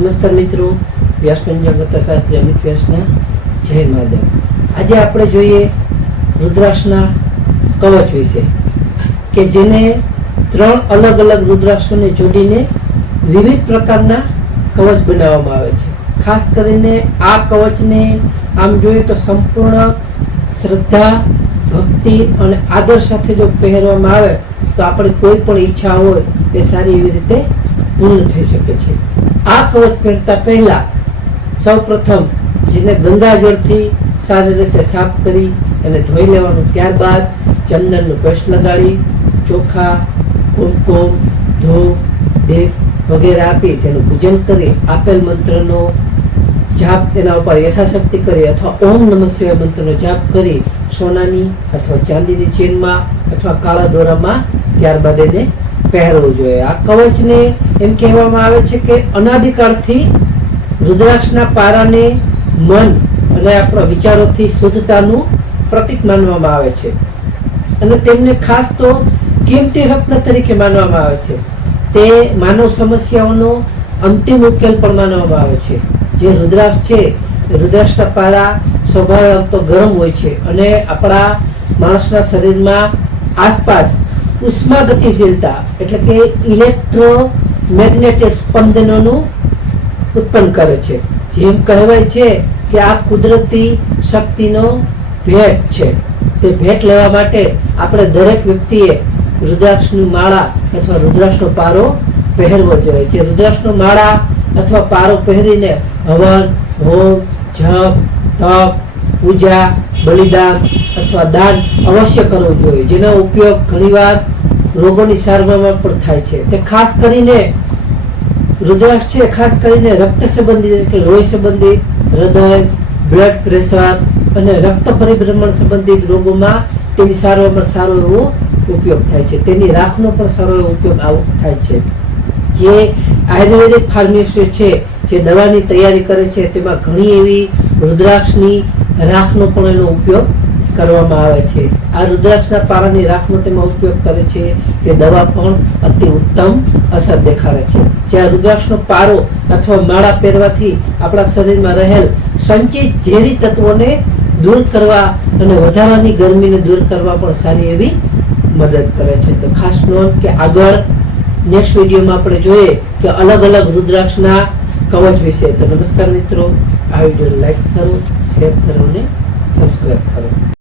નમસ્કાર મિત્રો, વ્યાસ પંચાંગ શાસ્ત્રી અમિત વ્યાસના જય મહાદેવ. આજે આપણે જોઈએ રુદ્રાક્ષના કવચ વિશે, કે જેને 3 અલગ અલગ રુદ્રાક્ષોને જોડીને વિવિધ પ્રકારના કવચ બનાવવામાં આવે છે. ખાસ કરીને આ કવચને આમ જોઈએ તો સંપૂર્ણ શ્રદ્ધા, ભક્તિ અને આદર સાથે જો પહેરવામાં આવે તો આપણી કોઈ પણ ઈચ્છા હોય એ સારી એવી રીતે પૂર્ણ થઈ શકે છે. આ કવચ પહેરતા પહેલા સૌ પ્રથમ જેને ગંગાજળથી સારી રીતે સાફ કરી એને ધોઈ લેવાનું. ત્યારબાદ ચંદનનું પેસ્ટ લગાડી ચોખા, કુમકુમ, ધૂપ, દીપ વગેરે આપી તેનું પૂજન કરી આપેલ મંત્રનો જાપ એના ઉપર યથાશક્તિ કરી અથવા ઓમ નમઃ શિવાય મંત્રનો જાપ કરી સોનાની અથવા ચાંદીની ચેનમાં અથવા કાળા દોરામાં ત્યારબાદ એને પહેરવું જોઈએ. આ કવચને એમ કહેવામાં આવે છે કે અનાદિકાળથી રુદ્રાક્ષના પારાને મન અને આપણા વિચારોથી શુદ્ધતાનું પ્રતીક માનવામાં આવે છે અને તેમને ખાસ તો કિંમતી રત્ન તરીકે માનવામાં આવે છે. તે માનવ સમસ્યાઓનો અંતિમ ઉકેલ પણ માનવામાં આવે છે. જે રુદ્રાક્ષ છે, રુદ્રાક્ષના પારા સ્વભાવે તો ગરમ હોય છે અને આપણા માણસના શરીરમાં આસપાસ ઉષ્મા ગતિશીલતા એટલે કે ઇલેક્ટ્રોમેગ્નેટિક સ્પંદનોનું ઉત્પન્ન કરે છે. જેમ કહેવાય છે કે આ કુદરતી શક્તિનો ભેટ છે. તે ભેટ લેવા માટે આપણે દરેક વ્યક્તિએ રુદ્રાક્ષની માળા અથવા રુદ્રાક્ષનો પારો પહેરવો જોઈએ. જે રુદ્રાક્ષનો માળા અથવા પારો પહેરીને હવન, હોમ, જપ, તપ, પૂજા, બલિદાન અથવા દાન અવશ્ય કરવું જોઈએ, જેનો ઉપયોગ ઘણીવાર રોગોની સારવારમાં પણ થાય છે. તે ખાસ કરીને રુદ્રાક્ષ છે, ખાસ કરીને રક્ત સંબંધિત એટલે લોહી સંબંધિત, હૃદય, બ્લડ પ્રેશર અને રક્ત પરિભ્રમણ સંબંધિત રોગોમાં તેની સારવારમાં સારો એવો ઉપયોગ થાય છે. તેની રાખનો પણ સારો એવો ઉપયોગ થાય છે. જે આયુર્વેદિક ફાર્મસી છે, જે દવાની તૈયારી કરે છે, તેમાં ઘણી એવી રુદ્રાક્ષની રાખનો પણ એનો ઉપયોગ કરવામાં આવે છે. આ રુદ્રાક્ષના પારાની રાખનો તેમાં ઉપયોગ કરે છે તે દવા પણ અતિ ઉત્તમ અસર દેખાડે છે. જે આ રુદ્રાક્ષનો પારો અથવા માળા પહેરવાથી આપણા શરીરમાં રહેલ સંચિત ઝેરી તત્વોને દૂર કરવા અને વધારાની ગરમીને દૂર કરવા પણ સારી એવી મદદ કરે છે. તો ખાસ નોંધ કે આગળ નેક્સ્ટ વિડીયોમાં આપણે જોઈએ કે અલગ અલગ રુદ્રાક્ષના કવચ વિશે. તો નમસ્કાર મિત્રો, આ વિડીયો લાઈક કરો, શેર કરો અને સબસ્ક્રાઈબ કરો.